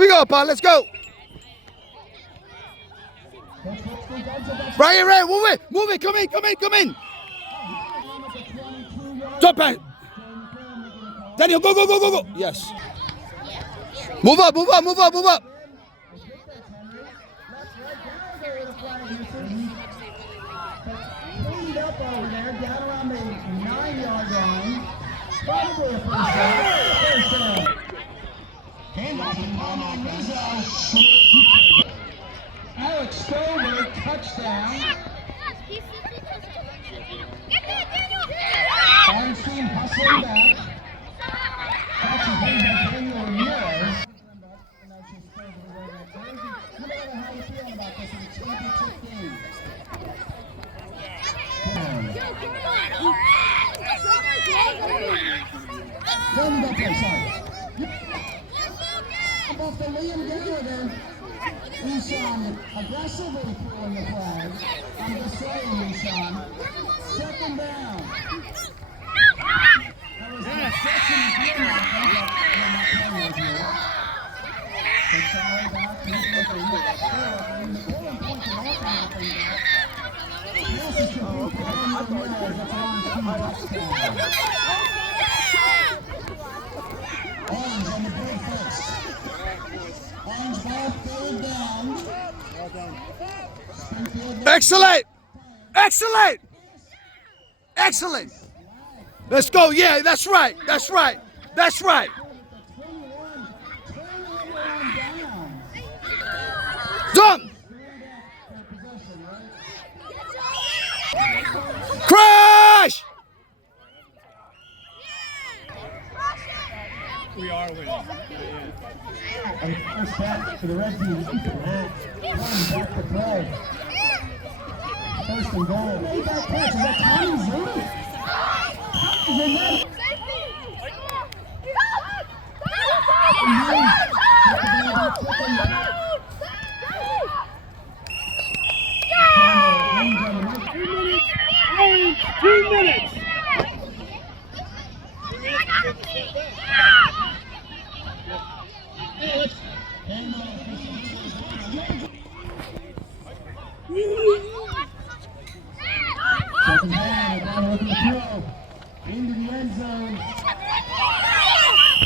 we go, Paul. Let's go. Right here, right. Move it. Come in. Jump back. Daniel, go. Yes. Move up. Cleaned up over there, down around the 9-yard line. Probably a first down. Handoff to Palmer Rizzo. Alex Stover, touchdown. Arnstein hustling back. Catches him by Daniel Ramirez. No matter how you feel about this, it's a championship game. Off the Liam Gallagher, Eshawn aggressively pulling the flag. I'm just saying, Eshawn. Second down. That was the second field goal, but we're not playing here. So Charlie back, he's looking. The pulling point to that nothing. This is the ball for Ramirez. That's on touchdown. Orange on the ball first. Orange ball pulled down. Excellent. Let's go. Yeah, that's right. Jump. Crash. We are winning. And first back to the red team. Back to play. First and goal. Way back catch. Is that Tommy Zuni? Safety!